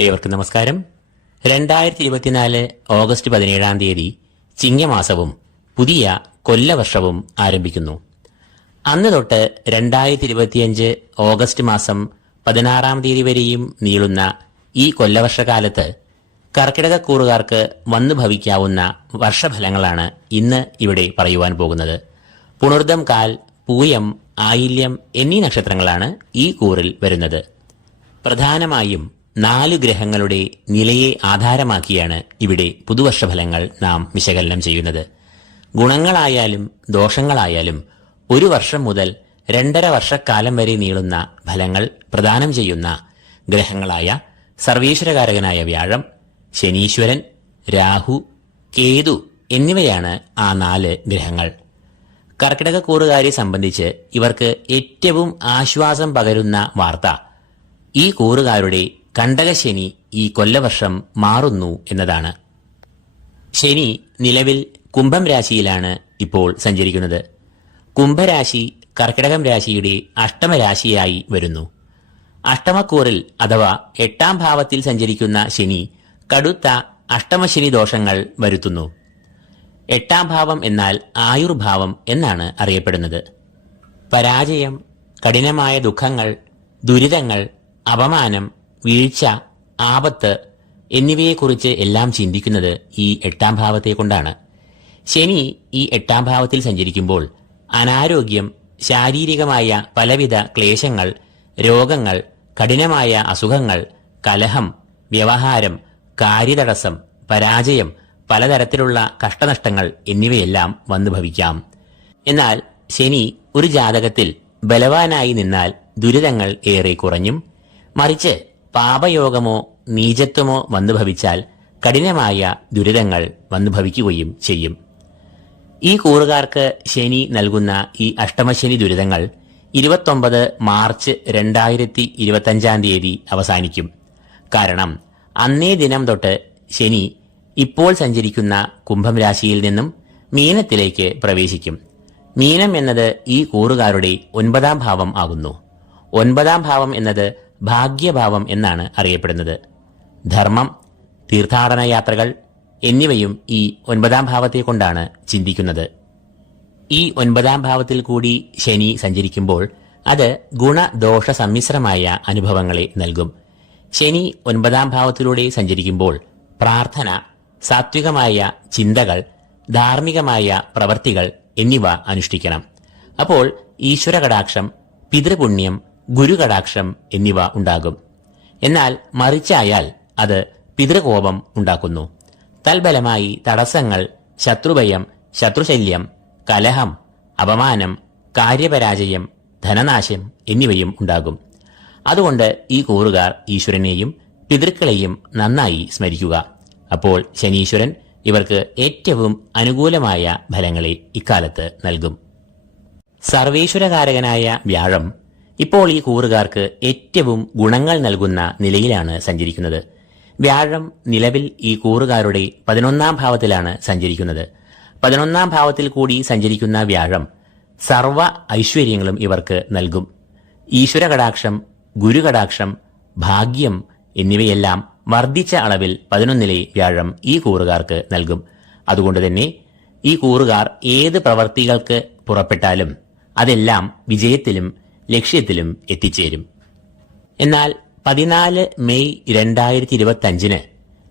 ഏവർക്കും നമസ്കാരം. രണ്ടായിരത്തി ഇരുപത്തിനാല് ഓഗസ്റ്റ് പതിനേഴാം തീയതി ചിങ്ങമാസവും പുതിയ കൊല്ലവർഷവും ആരംഭിക്കുന്നു. അന്ന് തൊട്ട് രണ്ടായിരത്തി ഇരുപത്തിയഞ്ച് ഓഗസ്റ്റ് മാസം പതിനാറാം തീയതി വരെയും നീളുന്ന ഈ കൊല്ലവർഷകാലത്ത് കർക്കിടകക്കൂറുകാർക്ക് വന്നു ഭവിക്കാവുന്ന വർഷഫലങ്ങളാണ് ഇന്ന് ഇവിടെ പറയുവാൻ പോകുന്നത്. പുണർദം കാൽ പൂയം ആയില്യം എന്നീ നക്ഷത്രങ്ങളാണ് ഈ കൂറിൽ വരുന്നത്. പ്രധാനമായും നാല് ഗ്രഹങ്ങളുടെ നിലയെ ആധാരമാക്കിയാണ് ഇവിടെ പുതുവർഷഫലങ്ങൾ നാം വിശകലനം ചെയ്യുന്നത്. ഗുണങ്ങളായാലും ദോഷങ്ങളായാലും ഒരു വർഷം മുതൽ രണ്ടര വർഷക്കാലം വരെ നീളുന്ന ഫലങ്ങൾ പ്രദാനം ചെയ്യുന്ന ഗ്രഹങ്ങളായ സർവീശ്വരകാരകനായ വ്യാഴം ശനീശ്വരൻ രാഹു കേതു എന്നിവയാണ് ആ നാല് ഗ്രഹങ്ങൾ. കർക്കിടകക്കൂറുകാരെ സംബന്ധിച്ച് ഇവർക്ക് ഏറ്റവും ആശ്വാസം പകരുന്ന വാർത്ത ഈ കൂറുകാരുടെ കണ്ടകശനി ഈ കൊല്ലവർഷം മാറുന്നു എന്നതാണ്. ശനി നിലവിൽ കുംഭം രാശിയിലാണ് ഇപ്പോൾ സഞ്ചരിക്കുന്നത്. കുംഭരാശി കർക്കിടകം രാശിയുടെ അഷ്ടമരാശിയായി വരുന്നു. അഷ്ടമക്കൂറിൽ അഥവാ എട്ടാം ഭാവത്തിൽ സഞ്ചരിക്കുന്ന ശനി കടുത്ത അഷ്ടമശനി ദോഷങ്ങൾ വരുത്തുന്നു. എട്ടാം ഭാവം എന്നാൽ ആയുർഭാവം എന്നാണ് അറിയപ്പെടുന്നത്. പരാജയം കഠിനമായ ദുഃഖങ്ങൾ ദുരിതങ്ങൾ അപമാനം വീഴ്ച ആപത്ത് എന്നിവയെക്കുറിച്ച് എല്ലാം ചിന്തിക്കുന്നത് ഈ എട്ടാം ഭാവത്തെ കൊണ്ടാണ്. ശനി ഈ എട്ടാം ഭാവത്തിൽ സഞ്ചരിക്കുമ്പോൾ അനാരോഗ്യം ശാരീരികമായ പലവിധ ക്ലേശങ്ങൾ രോഗങ്ങൾ കഠിനമായ അസുഖങ്ങൾ കലഹം വ്യവഹാരം കാര്യതടസ്സം പരാജയം പലതരത്തിലുള്ള കഷ്ടനഷ്ടങ്ങൾ എന്നിവയെല്ലാം വന്നു ഭവിക്കാം. എന്നാൽ ശനി ഒരു ജാതകത്തിൽ ബലവാനായി നിന്നാൽ ദുരിതങ്ങൾ ഏറെ കുറഞ്ഞും മറിച്ച് പാപയോഗമോ നീചത്വമോ വന്നു ഭവിച്ചാൽ കഠിനമായ ദുരിതങ്ങൾ വന്നു ഭവിക്കുകയും ചെയ്യും. ഈ കൂറുകാർക്ക് ശനി നൽകുന്ന ഈ അഷ്ടമശനി ദുരിതങ്ങൾ ഇരുപത്തൊമ്പത് മാർച്ച് രണ്ടായിരത്തി ഇരുപത്തഞ്ചാം തീയതി അവസാനിക്കും. കാരണം അന്നേ ദിനം തൊട്ട് ശനി ഇപ്പോൾ സഞ്ചരിക്കുന്ന കുംഭം രാശിയിൽ നിന്നും മീനത്തിലേക്ക് പ്രവേശിക്കും. മീനം എന്നത് ഈ കൂറുകാരുടെ ഒൻപതാം ഭാവം ആകുന്നു. ഒൻപതാം ഭാവം എന്നത് ഭാഗ്യഭാവം എന്നാണ് അറിയപ്പെടുന്നത്. ധർമ്മം തീർത്ഥാടന യാത്രകൾ എന്നിവയും ഈ ഒൻപതാം ഭാവത്തെ കൊണ്ടാണ് ചിന്തിക്കുന്നത്. ഈ ഒൻപതാം ഭാവത്തിൽ കൂടി ശനി സഞ്ചരിക്കുമ്പോൾ അത് ഗുണദോഷ സമ്മിശ്രമായ അനുഭവങ്ങളെ നൽകും. ശനി ഒൻപതാം ഭാവത്തിലൂടെ സഞ്ചരിക്കുമ്പോൾ പ്രാർത്ഥന സാത്വികമായ ചിന്തകൾ ധാർമ്മികമായ പ്രവർത്തികൾ എന്നിവ അനുഷ്ഠിക്കണം. അപ്പോൾ ഈശ്വര കടാക്ഷം പിതൃപുണ്യം ഗുരുകടാക്ഷം എന്നിവ ഉണ്ടാകും. എന്നാൽ മറിച്ചായാൽ അത് പിതൃകോപം ഉണ്ടാക്കുന്നു. തൽബലമായി തടസ്സങ്ങൾ ശത്രുഭയം ശത്രുശല്യം കലഹം അപമാനം കാര്യപരാജയം ധനനാശം എന്നിവയും ഉണ്ടാകും. അതുകൊണ്ട് ഈ കൂറുകാർ ഈശ്വരനെയും പിതൃക്കളെയും നന്നായി സ്മരിക്കുക. അപ്പോൾ ശനീശ്വരൻ ഇവർക്ക് ഏറ്റവും അനുകൂലമായ ഫലങ്ങളെ ഇക്കാലത്ത് നൽകും. സർവേശ്വരകാരകനായ വ്യാഴം ഇപ്പോൾ ഈ കൂറുകാർക്ക് ഏറ്റവും ഗുണങ്ങൾ നൽകുന്ന നിലയിലാണ് സഞ്ചരിക്കുന്നത്. വ്യാഴം നിലവിൽ ഈ കൂറുകാരുടെ പതിനൊന്നാം ഭാവത്തിലാണ് സഞ്ചരിക്കുന്നത്. പതിനൊന്നാം ഭാവത്തിൽ കൂടി സഞ്ചരിക്കുന്ന വ്യാഴം സർവ ഐശ്വര്യങ്ങളും ഇവർക്ക് നൽകും. ഈശ്വര കടാക്ഷം ഗുരുകടാക്ഷം ഭാഗ്യം എന്നിവയെല്ലാം വർദ്ധിച്ച അളവിൽ പതിനൊന്നിലെ വ്യാഴം ഈ കൂറുകാർക്ക് നൽകും. അതുകൊണ്ട് തന്നെ ഈ കൂറുകാർ ഏത് പ്രവർത്തികൾക്ക് പുറപ്പെട്ടാലും അതെല്ലാം വിജയത്തിലും ലക്ഷ്യത്തിലും എത്തിച്ചേരും. എന്നാൽ പതിനാല് മെയ് രണ്ടായിരത്തി ഇരുപത്തി അഞ്ചിന്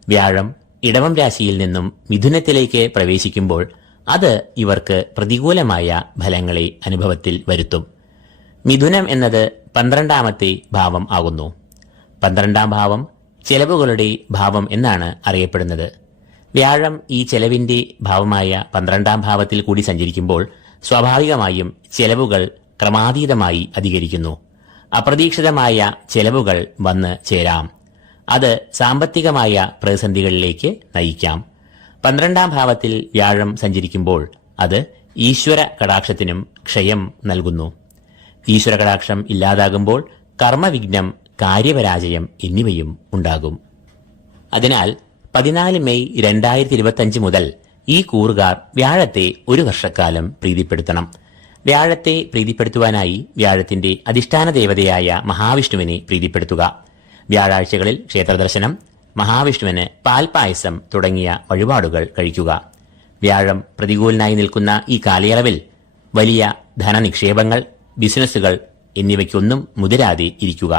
വ്യാഴം ഇടവം രാശിയിൽ നിന്നും മിഥുനത്തിലേക്ക് പ്രവേശിക്കുമ്പോൾ അത് ഇവർക്ക് പ്രതികൂലമായ ഫലങ്ങളെ അനുഭവത്തിൽ വരുത്തും. മിഥുനം എന്നത് പന്ത്രണ്ടാമത്തെ ഭാവം ആകുന്നു. പന്ത്രണ്ടാം ഭാവം ചെലവുകളുടെ ഭാവം എന്നാണ് അറിയപ്പെടുന്നത്. വ്യാഴം ഈ ചെലവിന്റെ ഭാവമായ പന്ത്രണ്ടാം ഭാവത്തിൽ കൂടി സഞ്ചരിക്കുമ്പോൾ സ്വാഭാവികമായും ചെലവുകൾ ക്രമാതീതമായി അധികരിക്കുന്നു. അപ്രതീക്ഷിതമായ ചെലവുകൾ വന്ന് ചേരാം. അത് സാമ്പത്തികമായ പ്രതിസന്ധികളിലേക്ക് നയിക്കാം. പന്ത്രണ്ടാം ഭാവത്തിൽ വ്യാഴം സഞ്ചരിക്കുമ്പോൾ അത് ഈശ്വര കടാക്ഷത്തിനും ക്ഷയം നൽകുന്നു. ഈശ്വര കടാക്ഷം ഇല്ലാതാകുമ്പോൾ കർമ്മവിഘ്നം കാര്യപരാജയം എന്നിവയും ഉണ്ടാകും. അതിനാൽ പതിനാല് മെയ് രണ്ടായിരത്തി ഇരുപത്തിയഞ്ച് മുതൽ ഈ കൂറുകാർ വ്യാഴത്തെ ഒരു വർഷക്കാലം പ്രീതിപ്പെടുത്തണം. വ്യാഴത്തെ പ്രീതിപ്പെടുത്തുവാനായി വ്യാഴത്തിന്റെ അധിഷ്ഠാന ദേവതയായ മഹാവിഷ്ണുവിനെ പ്രീതിപ്പെടുത്തുക. വ്യാഴാഴ്ചകളിൽ ക്ഷേത്രദർശനം മഹാവിഷ്ണുവിന് പാൽപായസം തുടങ്ങിയ വഴിപാടുകൾ കഴിക്കുക. വ്യാഴം പ്രതികൂലനായി നിൽക്കുന്ന ഈ കാലയളവിൽ വലിയ ധനനിക്ഷേപങ്ങൾ ബിസിനസ്സുകൾ എന്നിവയ്ക്കൊന്നും മുതിരാതെ ഇരിക്കുക.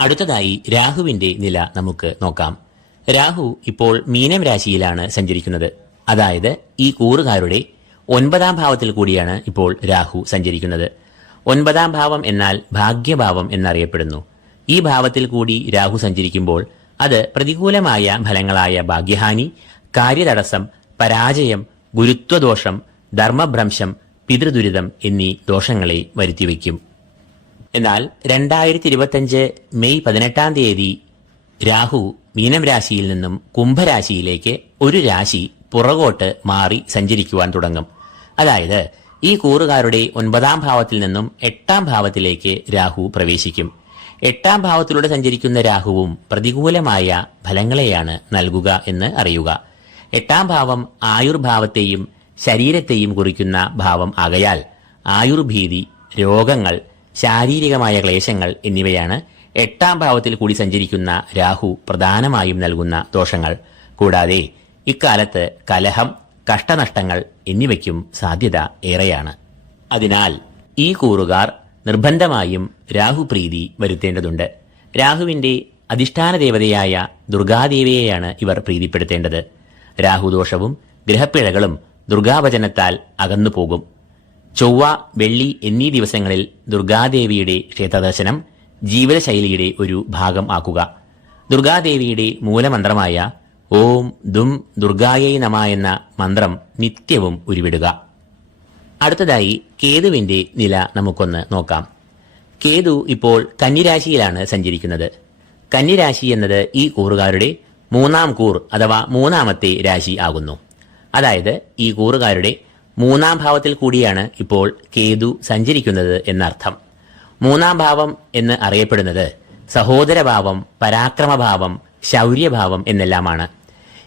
അടുത്തതായി രാഹുവിന്റെ നില നമുക്ക് നോക്കാം. രാഹു ഇപ്പോൾ മീനം രാശിയിലാണ് സഞ്ചരിക്കുന്നത്. അതായത് ഈ കൂറുകാരുടെ ഒൻപതാം ഭാവത്തിൽ കൂടിയാണ് ഇപ്പോൾ രാഹു സഞ്ചരിക്കുന്നത്. ഒൻപതാം ഭാവം എന്നാൽ ഭാഗ്യഭാവം എന്നറിയപ്പെടുന്നു. ഈ ഭാവത്തിൽ കൂടി രാഹു സഞ്ചരിക്കുമ്പോൾ അത് പ്രതികൂലമായ ഫലങ്ങളായ ഭാഗ്യഹാനി കാര്യതടസ്സം പരാജയം ഗുരുത്വദോഷം ധർമ്മഭ്രംശം പിതൃദുരിതം എന്നീ ദോഷങ്ങളെ വരുത്തിവെക്കും എന്നാൽ രണ്ടായിരത്തി ഇരുപത്തിയഞ്ച് മെയ് പതിനെട്ടാം തീയതി രാഹു മീനം രാശിയിൽ നിന്നും കുംഭരാശിയിലേക്ക് ഒരു രാശി പുറകോട്ട് മാറി സഞ്ചരിക്കുവാൻ തുടങ്ങും. അതായത് ഈ കൂറുകാരുടെ ഒൻപതാം ഭാവത്തിൽ നിന്നും എട്ടാം ഭാവത്തിലേക്ക് രാഹു പ്രവേശിക്കും. എട്ടാം ഭാവത്തിലൂടെ സഞ്ചരിക്കുന്ന രാഹുവും പ്രതികൂലമായ ഫലങ്ങളെയാണ് നൽകുക എന്ന് അറിയുക. എട്ടാം ഭാവം ആയുർഭാവത്തെയും ശരീരത്തെയും കുറിക്കുന്ന ഭാവം ആകയാൽ ആയുർഭീതി രോഗങ്ങൾ ശാരീരികമായ ക്ലേശങ്ങൾ എന്നിവയാണ് എട്ടാം ഭാവത്തിൽ കൂടി സഞ്ചരിക്കുന്ന രാഹു പ്രധാനമായും നൽകുന്ന ദോഷങ്ങൾ. കൂടാതെ ഇക്കാലത്ത് കലഹം കഷ്ടനഷ്ടങ്ങൾ എന്നിവയ്ക്കും സാധ്യത ഏറെയാണ്. അതിനാൽ ഈ കൂറുകാർ നിർബന്ധമായും രാഹുപ്രീതി വരുത്തേണ്ടതുണ്ട്. രാഹുവിന്റെ അധിഷ്ഠാന ദേവതയായ ദുർഗാദേവിയെയാണ് ഇവർ പ്രീതിപ്പെടുത്തേണ്ടത്. രാഹുദോഷവും ഗ്രഹപ്പിഴകളും ദുർഗാവചനത്താൽ അകന്നുപോകും. ചൊവ്വ വെള്ളി എന്നീ ദിവസങ്ങളിൽ ദുർഗാദേവിയുടെ ക്ഷേത്രദർശനം ജീവിതശൈലിയുടെ ഒരു ഭാഗം ആക്കുക. ദുർഗാദേവിയുടെ മൂലമന്ത്രമായ ഓം ദും ദുർഗായൈ നമ എന്ന മന്ത്രം നിത്യവും ഉരുവിടുക. അടുത്തതായി കേതുവിന്റെ നില നമുക്കൊന്ന് നോക്കാം. കേതു ഇപ്പോൾ കന്നിരാശിയിലാണ് സഞ്ചരിക്കുന്നത്. കന്നിരാശി എന്നത് ഈ കൂറുകാരുടെ മൂന്നാം കൂർ അഥവാ മൂന്നാമത്തെ രാശി ആകുന്നു. അതായത് ഈ കൂറുകാരുടെ മൂന്നാം ഭാവത്തിൽ കൂടിയാണ് ഇപ്പോൾ കേതു സഞ്ചരിക്കുന്നത് എന്നർത്ഥം. മൂന്നാം ഭാവം എന്ന് അറിയപ്പെടുന്നത് സഹോദരഭാവം പരാക്രമഭാവം ശൗര്യഭാവം എന്നെല്ലാമാണ്.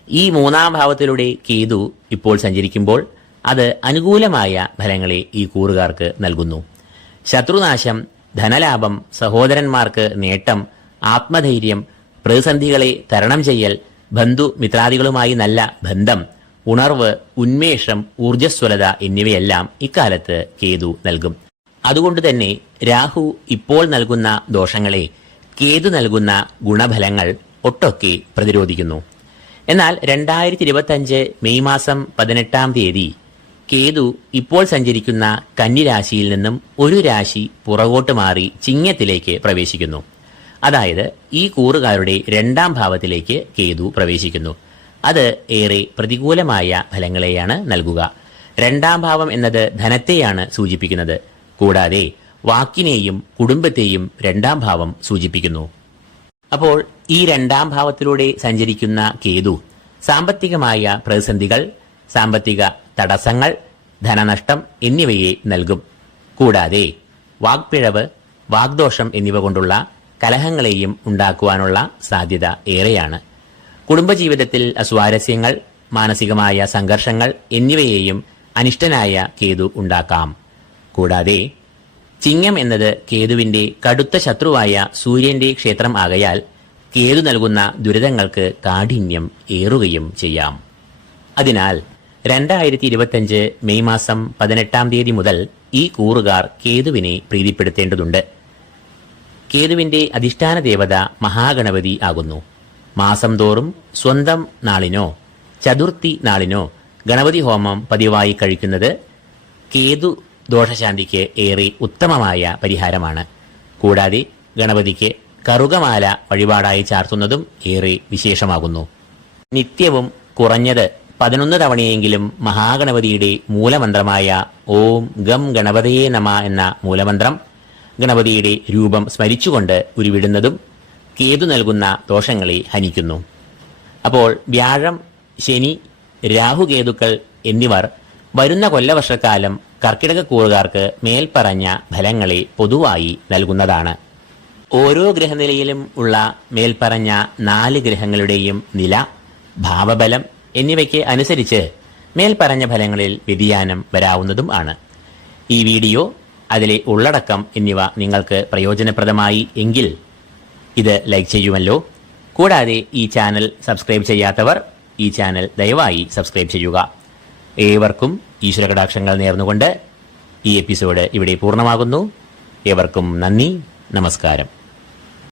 ഈ മൂന്നാം ഭാവത്തിലൂടെ കേതു ഇപ്പോൾ സഞ്ചരിക്കുമ്പോൾ അത് അനുകൂലമായ ഫലങ്ങളെ ഈ കൂറുകാർക്ക് നൽകുന്നു. ശത്രുനാശം ധനലാഭം സഹോദരന്മാർക്ക് നേട്ടം ആത്മധൈര്യം പ്രതിസന്ധികളെ തരണം ചെയ്യൽ ബന്ധു മിത്രാദികളുമായി നല്ല ബന്ധം ഉണർവ് ഉന്മേഷം ഊർജസ്വലത എന്നിവയെല്ലാം ഇക്കാലത്ത് കേതു നൽകും. അതുകൊണ്ട് തന്നെ രാഹു ഇപ്പോൾ നൽകുന്ന ദോഷങ്ങളെ കേതു നൽകുന്ന ഗുണഫലങ്ങൾ ഒട്ടൊക്കെ പ്രതിരോധിക്കുന്നു. എന്നാൽ രണ്ടായിരത്തി ഇരുപത്തഞ്ച് മെയ് മാസം പതിനെട്ടാം തീയതി കേതു ഇപ്പോൾ സഞ്ചരിക്കുന്ന കന്നിരാശിയിൽ നിന്നും ഒരു രാശി പുറകോട്ട് മാറി ചിങ്ങത്തിലേക്ക് പ്രവേശിക്കുന്നു. അതായത് ഈ കൂറുകാരുടെ രണ്ടാം ഭാവത്തിലേക്ക് കേതു പ്രവേശിക്കുന്നു. അത് ഏറെ പ്രതികൂലമായ ഫലങ്ങളെയാണ് നൽകുക. രണ്ടാം ഭാവം എന്നത് ധനത്തെയാണ് സൂചിപ്പിക്കുന്നത്. കൂടാതെ വാക്കിനെയും കുടുംബത്തെയും രണ്ടാം ഭാവം സൂചിപ്പിക്കുന്നു. അപ്പോൾ ഈ രണ്ടാം ഭാവത്തിലൂടെ സഞ്ചരിക്കുന്ന കേതു സാമ്പത്തികമായ പ്രതിസന്ധികൾ സാമ്പത്തിക തടസ്സങ്ങൾ ധനനഷ്ടം എന്നിവയെ നൽകും. കൂടാതെ വാഗ്പിഴവ് വാഗ്ദോഷം എന്നിവ കൊണ്ടുള്ള കലഹങ്ങളെയും ഉണ്ടാക്കുവാനുള്ള സാധ്യത ഏറെയാണ്. കുടുംബജീവിതത്തിൽ അസ്വാരസ്യങ്ങൾ മാനസികമായ സംഘർഷങ്ങൾ എന്നിവയെയും അനിഷ്ടനായ കേതു ഉണ്ടാക്കാം. കൂടാതെ ചിങ്ങം എന്നത് കേതുവിന്റെ കടുത്ത ശത്രുവായ സൂര്യന്റെ ക്ഷേത്രം ആകയാൽ കേതു നൽകുന്ന ദുരിതങ്ങൾക്ക് കാഠിന്യം ഏറുകയും ചെയ്യാം. അതിനാൽ രണ്ടായിരത്തി ഇരുപത്തിയഞ്ച് മെയ് മാസം പതിനെട്ടാം തീയതി മുതൽ ഈ കൂറുകാർ കേതുവിനെ പ്രീതിപ്പെടുത്തേണ്ടതുണ്ട്. കേതുവിന്റെ അധിഷ്ഠാന ദേവത മഹാഗണപതി ആകുന്നു. മാസം തോറും സ്വന്തം നാളിനോ ചതുർത്ഥി നാളിനോ ഗണപതി ഹോമം പതിവായി കഴിക്കുന്നത് കേതു ദോഷശാന്തിക്ക് ഏറെ ഉത്തമമായ പരിഹാരമാണ്. കൂടാതെ ഗണപതിക്ക് കറുകമാല വഴിപാടായി ചാർത്തുന്നതും ഏറെ വിശേഷമാകുന്നു. നിത്യവും കുറഞ്ഞത് പതിനൊന്ന് തവണയെങ്കിലും മഹാഗണപതിയുടെ മൂലമന്ത്രമായ ഓം ഗം ഗണപതയെ നമ എന്ന മൂലമന്ത്രം ഗണപതിയുടെ രൂപം സ്മരിച്ചുകൊണ്ട് ഉരുവിടുന്നതും കേതു നൽകുന്ന ദോഷങ്ങളെ ഹനിക്കുന്നു. അപ്പോൾ വ്യാഴം ശനി രാഹുകേതുക്കൾ എന്നിവർ വരുന്ന കൊല്ലവർഷക്കാലം കർക്കിടക കൂറുകാർക്ക് മേൽപ്പറഞ്ഞ ഫലങ്ങളെ പൊതുവായി നൽകുന്നതാണ്. ഓരോ ഗ്രഹനിലയിലും ഉള്ള മേൽപ്പറഞ്ഞ നാല് ഗ്രഹങ്ങളുടെയും നില ഭാവബലം എന്നിവയ്ക്ക് അനുസരിച്ച് മേൽപ്പറഞ്ഞ ഫലങ്ങളിൽ വ്യതിയാനം വരാവുന്നതും ആണ്. ഈ വീഡിയോ അതിലെ ഉള്ളടക്കം എന്നിവ നിങ്ങൾക്ക് പ്രയോജനപ്രദമായി എങ്കിൽ ഇത് ലൈക്ക് ചെയ്യുമല്ലോ. കൂടാതെ ഈ ചാനൽ സബ്സ്ക്രൈബ് ചെയ്യാത്തവർ ഈ ചാനൽ ദയവായി സബ്സ്ക്രൈബ് ചെയ്യുക. ഏവർക്കും ഈശ്വര കടാക്ഷങ്ങൾ നേർന്നുകൊണ്ട് ഈ എപ്പിസോഡ് ഇവിടെ പൂർണമാകുന്നു. ഏവർക്കും നന്ദി നമസ്കാരം.